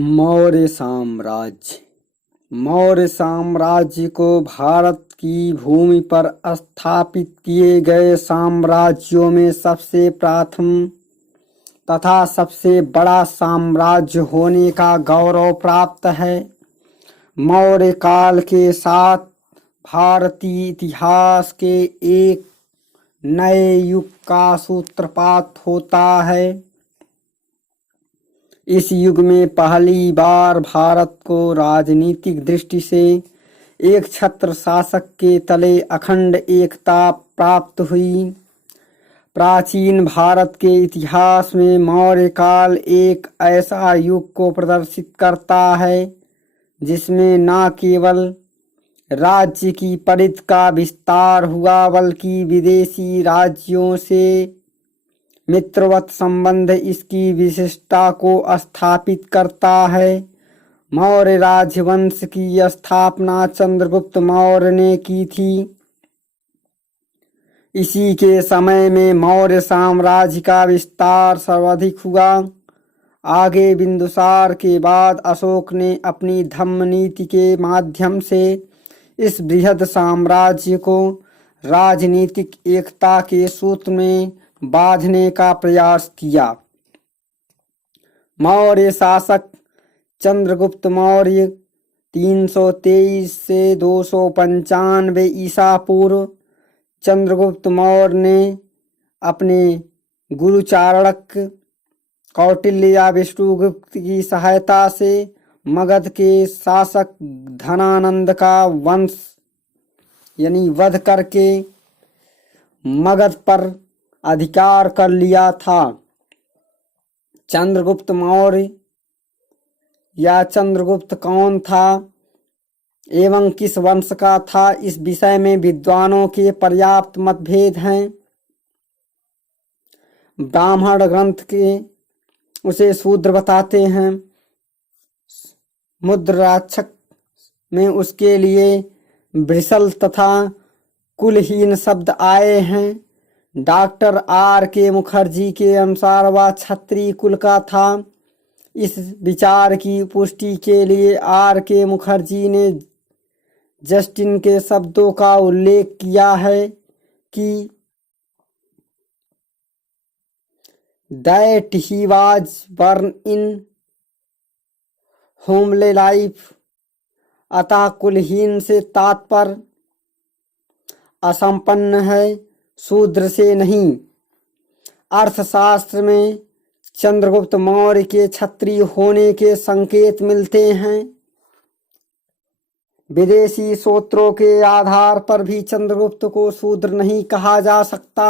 मौर्य साम्राज्य। मौर्य साम्राज्य को भारत की भूमि पर स्थापित किए गए साम्राज्यों में सबसे प्रथम तथा सबसे बड़ा साम्राज्य होने का गौरव प्राप्त है। मौर्य काल के साथ भारतीय इतिहास के एक नए युग का सूत्रपात होता है। इस युग में पहली बार भारत को राजनीतिक दृष्टि से एक छत्र शासक के तले अखंड एकता प्राप्त हुई। प्राचीन भारत के इतिहास में मौर्य काल एक ऐसा युग को प्रदर्शित करता है जिसमें न केवल राज्य की परिधि का विस्तार हुआ बल्कि विदेशी राज्यों से मित्रवत संबंध इसकी विशिष्टता को स्थापित करता है। मौर्य राजवंश की स्थापना चंद्रगुप्त मौर्य ने की थी। इसी के समय में मौर्य साम्राज्य का विस्तार सर्वाधिक हुआ। आगे बिंदुसार के बाद अशोक ने अपनी धम्म नीति के माध्यम से इस बृहद साम्राज्य को राजनीतिक एकता के सूत्र में बांधने का प्रयास किया। मौर्य शासक चंद्रगुप्त मौर्य 323 से 295 ईसा पूर्व। चंद्रगुप्त मौर्य ने अपने गुरु चाणक्य, कौटिल्य या विष्णुगुप्त की सहायता से मगध के शासक धनानंद का वंश यानी वध करके मगध पर अधिकार कर लिया था। चंद्रगुप्त मौर्य या चंद्रगुप्त कौन था एवं किस वंश का था, इस विषय में विद्वानों के पर्याप्त मतभेद हैं। ब्राह्मण ग्रंथ के उसे शूद्र बताते हैं। मुद्राक्षक में उसके लिए वृषल तथा कुलहीन शब्द आए हैं। Doctor R.K. मुखर्जी के अनुसार वह क्षत्रिय कुल का था। इस विचार की पुष्टि के लिए R.K. मुखर्जी ने जस्टिन के शब्दों का उल्लेख किया है कि that he was born in होमले life. अतः कुलहीन से तात्पर्य असंपन्न है, शूद्र से नहीं। अर्थशास्त्र में चंद्रगुप्त मौर्य के क्षत्रिय होने के संकेत मिलते हैं। विदेशी सूत्रों के आधार पर भी चंद्रगुप्त को शूद्र नहीं कहा जा सकता।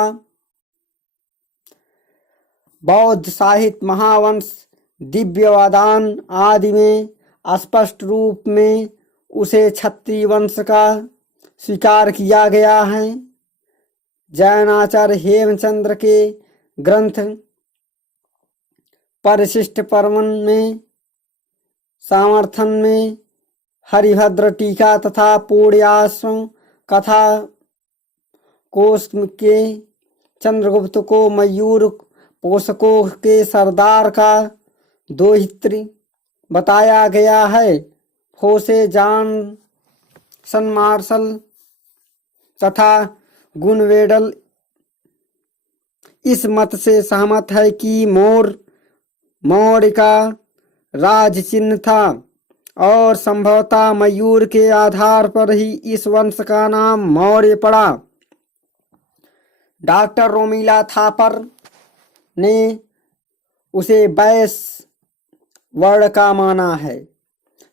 बौद्ध साहित्य, महावंश, दिव्यवादान आदि में स्पष्ट रूप में उसे क्षत्रिय वंश का स्वीकार किया गया है। जैनाचार्य हेमचंद्र के ग्रंथ परिशिष्ट पर्वन में, समर्थन में, हरिभद्र टीका तथा पूर्याश्रम कथा कोश के चंद्रगुप्त को मयूर पोषकों के सरदार का दोहित्र बताया गया है। फोसे जॉनसन मार्शल तथा गुनवेडल इस मत से सहमत है कि मौर्य का राज चिन्ह था और संभवतः मयूर के आधार पर ही इस वंश का नाम मौर्य पड़ा। डॉक्टर रोमिला थापर ने उसे वैश्य वर्ण का माना है।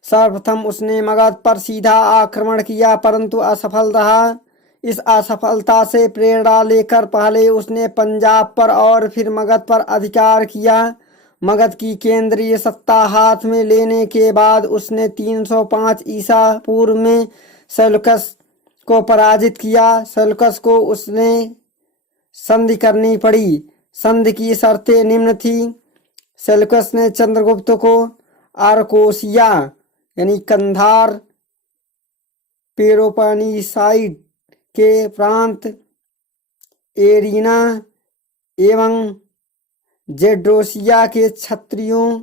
सर्वप्रथम उसने मगध पर सीधा आक्रमण किया परंतु असफल रहा। इस असफलता से प्रेरणा लेकर पहले उसने पंजाब पर और फिर मगध पर अधिकार किया। मगध की केंद्रीय सत्ता हाथ में लेने के बाद उसने 305 ईसा पूर्व में सेल्यूकस को पराजित किया। सेल्यूकस को उसने संधि करनी पड़ी। संधि की शर्तें निम्न थी। सेल्यूकस ने चंद्रगुप्त को आर्कोसिया यानी कंधार, पेलोपोनेसाइड के प्रांत, एरिना एवं जेड्रोसिया के क्षत्रियों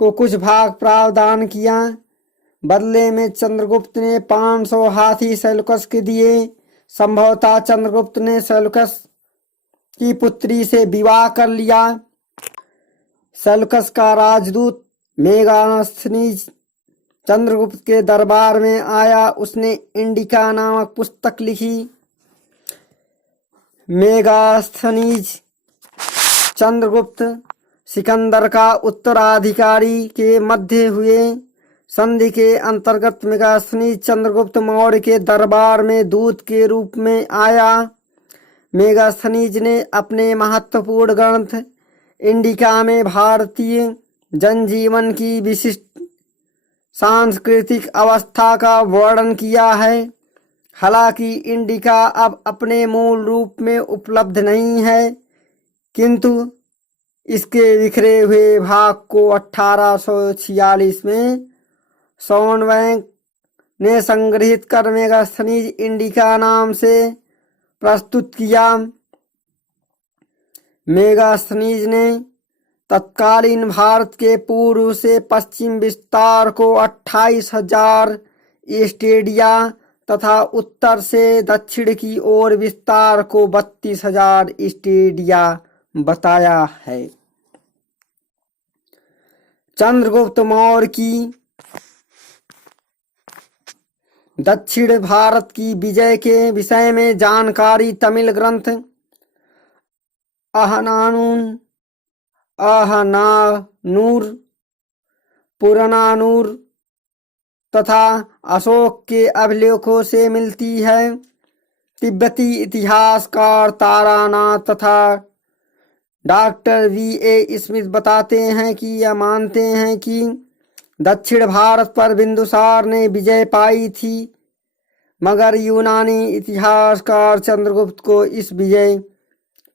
को कुछ भाग प्रावधान किया। बदले में चंद्रगुप्त ने 500 हाथी सेल्यूकस के दिए। संभवतः चंद्रगुप्त ने सेल्यूकस की पुत्री से विवाह कर लिया। सेल्यूकस का राजदूत मेगास्थनीज चंद्रगुप्त के दरबार में आया। उसने इंडिका नामक पुस्तक लिखी। मेगास्थनीज चंद्रगुप्त सिकंदर का उत्तराधिकारी के मध्य हुए संधि के अंतर्गत मेगास्थनीज चंद्रगुप्त मौर्य के दरबार में दूत के रूप में आया। मेगास्थनीज ने अपने महत्वपूर्ण ग्रंथ इंडिका में भारतीय जनजीवन की विशिष्ट सांस्कृतिक अवस्था का वर्णन किया है। हालांकि इंडिका अब अपने मूल रूप में उपलब्ध नहीं है, किंतु इसके बिखरे हुए भाग को 1846 में सॉनबैक ने संग्रहित कर मेगास्थनीज इंडिका नाम से प्रस्तुत किया। मेगास्थनीज ने तत्कालीन भारत के पूर्व से पश्चिम विस्तार को 28,000 स्टेडिया तथा उत्तर से दक्षिण की ओर विस्तार को 32,000 स्टेडिया बताया है। चंद्रगुप्त मौर्य की दक्षिण भारत की विजय के विषय में जानकारी तमिल ग्रंथ अहनानूर, पुरानानूर तथा अशोक के अभिलेखों से मिलती है। तिब्बती इतिहासकार तारानाथ तथा डॉक्टर V.A. स्मिथ बताते हैं कि यह मानते हैं कि दक्षिण भारत पर बिंदुसार ने विजय पाई थी, मगर यूनानी इतिहासकार चंद्रगुप्त को इस विजय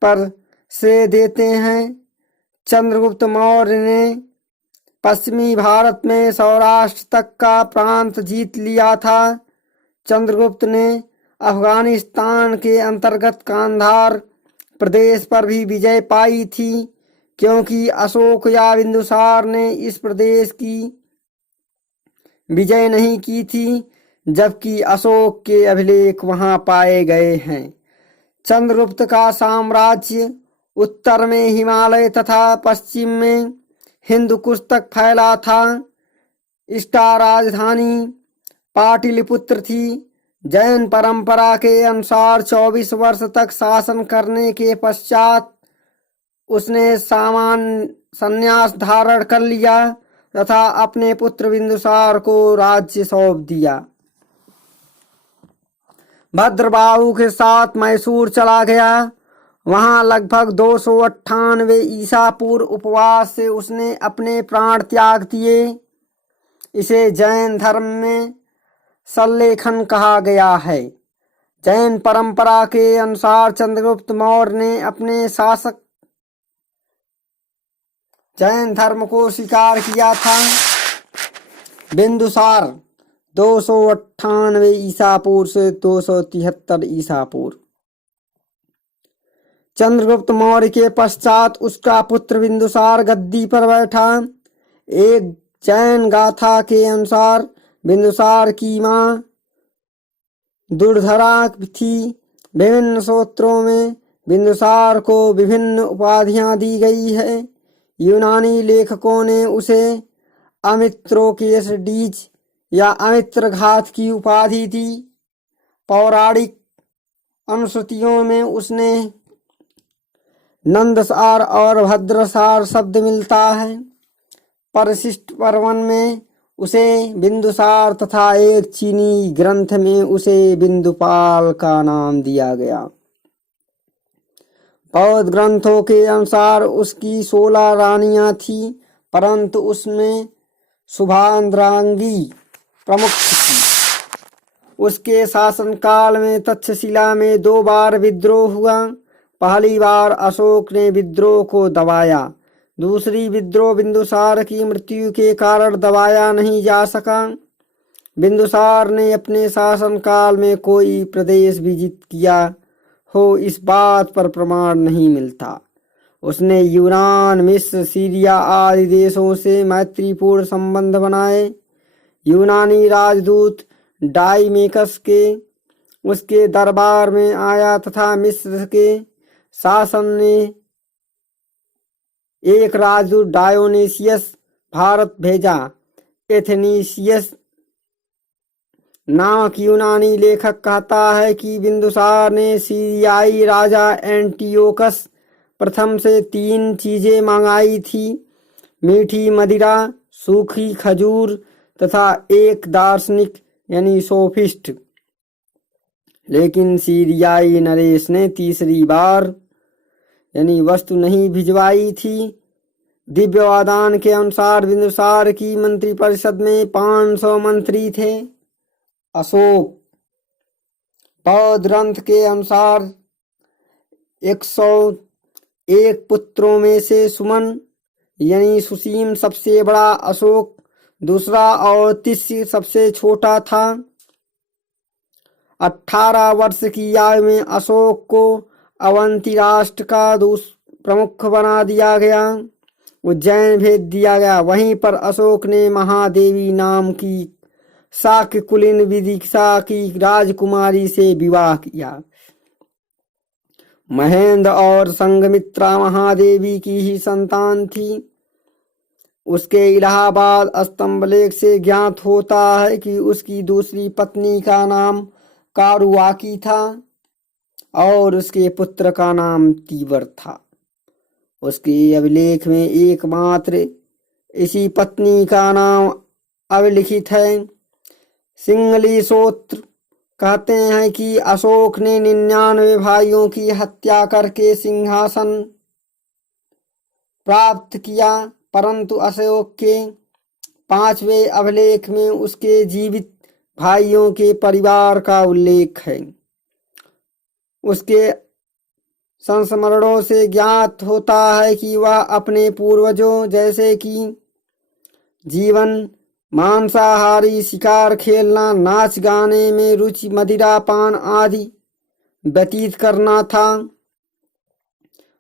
पर श्रेय देते हैं। चंद्रगुप्त मौर्य ने पश्चिमी भारत में सौराष्ट्र तक का प्रांत जीत लिया था। चंद्रगुप्त ने अफगानिस्तान के अंतर्गत कांधार प्रदेश पर भी विजय पाई थी, क्योंकि अशोक या बिंदुसार ने इस प्रदेश की विजय नहीं की थी, जबकि अशोक के अभिलेख वहां पाए गए हैं। चंद्रगुप्त का साम्राज्य उत्तर में हिमालय तथा पश्चिम में हिंदकुश तक फैला था। इसका राजधानी पाटलिपुत्र थी। जैन परंपरा के अनुसार 24 वर्ष तक शासन करने के पश्चात उसने संन्यास धारण कर लिया तथा अपने पुत्र बिंदुसार को राज्य सौंप दिया। भद्रबाहु के साथ मैसूर चला गया। वहां लगभग 298 ईसा पूर्व उपवास से उसने अपने प्राण त्याग दिए। इसे जैन धर्म में सल्लेखन कहा गया है। जैन परंपरा के अनुसार चंद्रगुप्त मौर्य ने अपने शासक जैन धर्म को स्वीकार किया था। बिंदुसार 298 ईसा पूर्व से 273 ईसा पूर्व। चंद्रगुप्त मौर्य के पश्चात उसका पुत्र बिंदुसार गद्दी पर बैठा। एक जैन गाथा के अनुसार बिंदुसार की मां दुर्धरा थी। विभिन्न सूत्रों में बिंदुसार को विभिन्न उपाधियां दी गई है। यूनानी लेखकों ने उसे अमित्रोकेसडीज या अमित्रघात की उपाधि दी। पौराणिक अनुश्रुतियों में उसने नंदसार और भद्रसार शब्द मिलता है। परिशिष्ट पर्वन में उसे बिंदुसार तथा एक चीनी ग्रंथ में उसे बिंदुपाल का नाम दिया गया। बौद्ध ग्रंथों के अनुसार उसकी 16 रानियां थीं, परंतु उसमें शुभांद्रांगी प्रमुख थी। उसके शासनकाल में तक्षशिला में 2 बार विद्रोह हुआ। पहली बार अशोक ने विद्रोह को दबाया। दूसरी विद्रोह बिंदुसार की मृत्यु के कारण दबाया नहीं जा सका। बिंदुसार ने अपने शासनकाल में कोई प्रदेश विजित किया हो, इस बात पर प्रमाण नहीं मिलता। उसने यूनान, मिस्र, सीरिया आदि देशों से मैत्रीपूर्ण संबंध बनाए। यूनानी राजदूत डाइमेकस के उसके दरबार में आया तथा मिस्र के शासन ने एक राजदूत डायोनीसियस भारत भेजा। एथेनीसियस नामक यूनानी लेखक कहता है कि बिंदुसार ने सीरियाई राजा एंटियोकस प्रथम से 3 चीजें मंगाई थी: मीठी मदिरा, सूखी खजूर तथा एक दार्शनिक यानी सोफिस्ट। लेकिन सीरियाई नरेश ने तीसरी बार यानी वस्तु नहीं भिजवाई थी। दिव्यवादान के अनुसार बिंदुसार की मंत्रिपरिषद में 500 मंत्री थे। अशोक बौद्ध ग्रंथ के अनुसार 101 पुत्रों में से सुमन यानी सुसीम सबसे बड़ा, अशोक दूसरा और तिस्य सबसे छोटा था। 18 वर्ष की आयु में अशोक को अवंती राष्ट्र का प्रमुख बना दिया गया, उज्जैन भेज दिया गया। वहीं पर अशोक ने महादेवी नाम की शाक्य कुलीन विदिशा की राजकुमारी से विवाह किया। महेंद्र और संघमित्रा महादेवी की ही संतान थी। उसके इलाहाबाद स्तंभलेख से ज्ञात होता है कि उसकी दूसरी पत्नी का नाम कारुवाकी था और उसके पुत्र का नाम तीवर था। उसके अभिलेख में एकमात्र इसी पत्नी का नाम अभिलिखित है। सिंगली सूत्र कहते हैं कि अशोक ने 99 भाइयों की हत्या करके सिंहासन प्राप्त किया, परंतु अशोक के 5वें अभिलेख में उसके जीवित भाइयों के परिवार का उल्लेख है। उसके संस्मरणों से ज्ञात होता है कि वह अपने पूर्वजों जैसे कि जीवन, मांसाहारी, शिकार खेलना, नाच गाने में रुचि, मदिरा पान आदि व्यतीत करना था।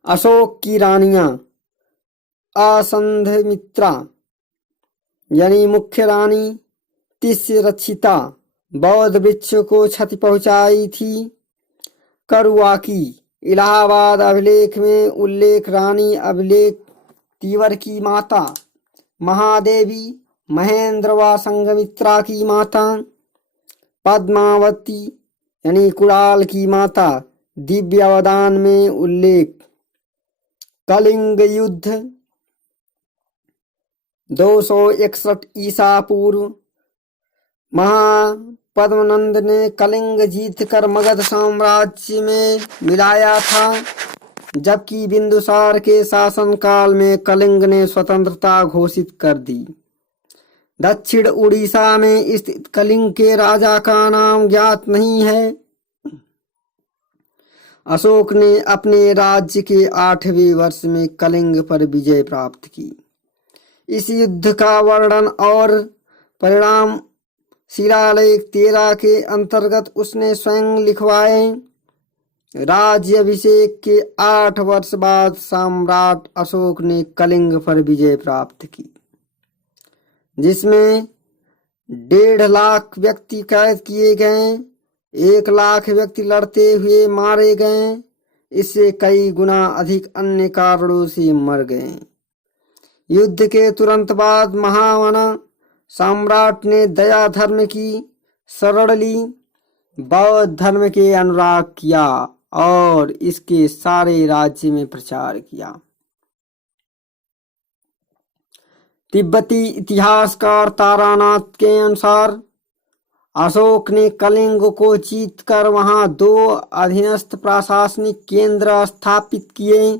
अशोक की रानियां असंधमित्रा यानी मुख्य रानी, तिस्य रक्षिता बौद्ध वृक्ष को क्षति पहुंचाई थी। करुवाकी इलाहाबाद अभिलेख में उल्लेख रानी अभिलेख तीवर की माता महादेवी, महेंद्र व संघमित्रा की माता पद्मावती यानी कुणाल की माता। दिव्यवदान में उल्लेख कलिंग युद्ध 261 ईसा पूर्व महापद्मनंद ने कलिंग जीतकर मगध साम्राज्य में मिलाया था, जबकि बिंदुसार के शासनकाल में कलिंग ने स्वतंत्रता घोषित कर दी। दक्षिण उड़ीसा में स्थित कलिंग के राजा का नाम ज्ञात नहीं है। अशोक ने अपने राज्य के 8वें वर्ष में कलिंग पर विजय प्राप्त की। इस युद्ध का वर्णन और परिणाम शिलालेख 13 के अंतर्गत उसने स्वयं लिखवाए। राज्याभिषेक के 8 वर्ष बाद सम्राट अशोक ने कलिंग पर विजय प्राप्त की, जिसमें 1.5 लाख व्यक्ति कैद किए गए, 1 लाख व्यक्ति लड़ते हुए मारे गए। इससे कई गुना अधिक अन्य कारणों से मर गए। युद्ध के तुरंत बाद महामना सम्राट ने दया धर्म की शरण ली, बौद्ध धर्म के अनुराग किया और इसके सारे राज्य में प्रचार किया। तिब्बती इतिहासकार तारानाथ के अनुसार अशोक ने कलिंग को जीतकर वहां 2 अधीनस्थ प्रशासनिक केंद्र स्थापित किए।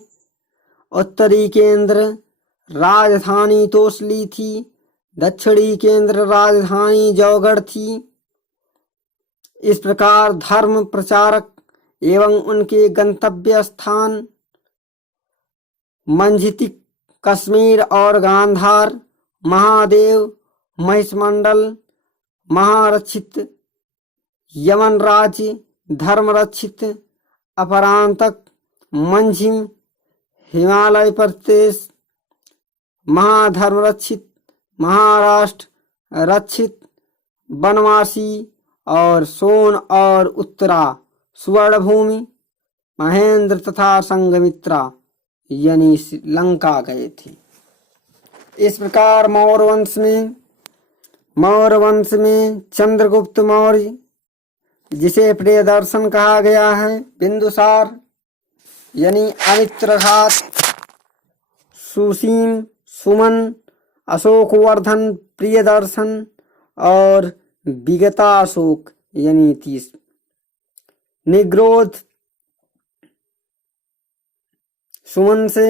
उत्तरी केंद्र राजधानी तोसली थी, दक्षिणी केंद्र राजधानी जौगढ़ थी। इस प्रकार धर्म प्रचारक एवं उनके गंतव्य स्थान मंझितिक, कश्मीर और गांधार, महादेव, महिषमंडल, महारक्षित, यमन राज्य, धर्मरक्षित, अपरांतक, मंझिम, हिमालय प्रदेश महाधर्म रक्षित, महाराष्ट्र रक्षित, बनवासी और सोन और उत्तरा स्वर्णभूमि, महेंद्र तथा संघमित्रा यानी श्रीलंका गए थे। इस प्रकार मौर्य वंश में चंद्रगुप्त मौर्य, जिसे प्रियदर्शन कहा गया है, बिंदुसार यानी अमित्रघात, सुसीम, सुमन, अशोकवर्धन, प्रियदर्शन और विगताशोक यानी 30, निग्रोध, सुमन से,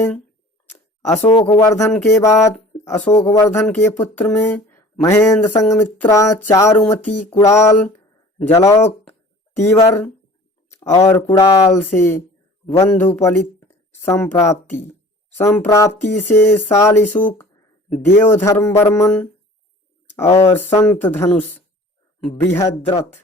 अशोकवर्धन के बाद अशोकवर्धन के पुत्र में महेंद्र, संघमित्रा, चारुमती, कुणाल, जलौक, तीवर और कुणाल से बंधुपलित, संप्राप्ति से शालिशुक, देवधर्म वर्मन और संत धनुष, बृहद्रथ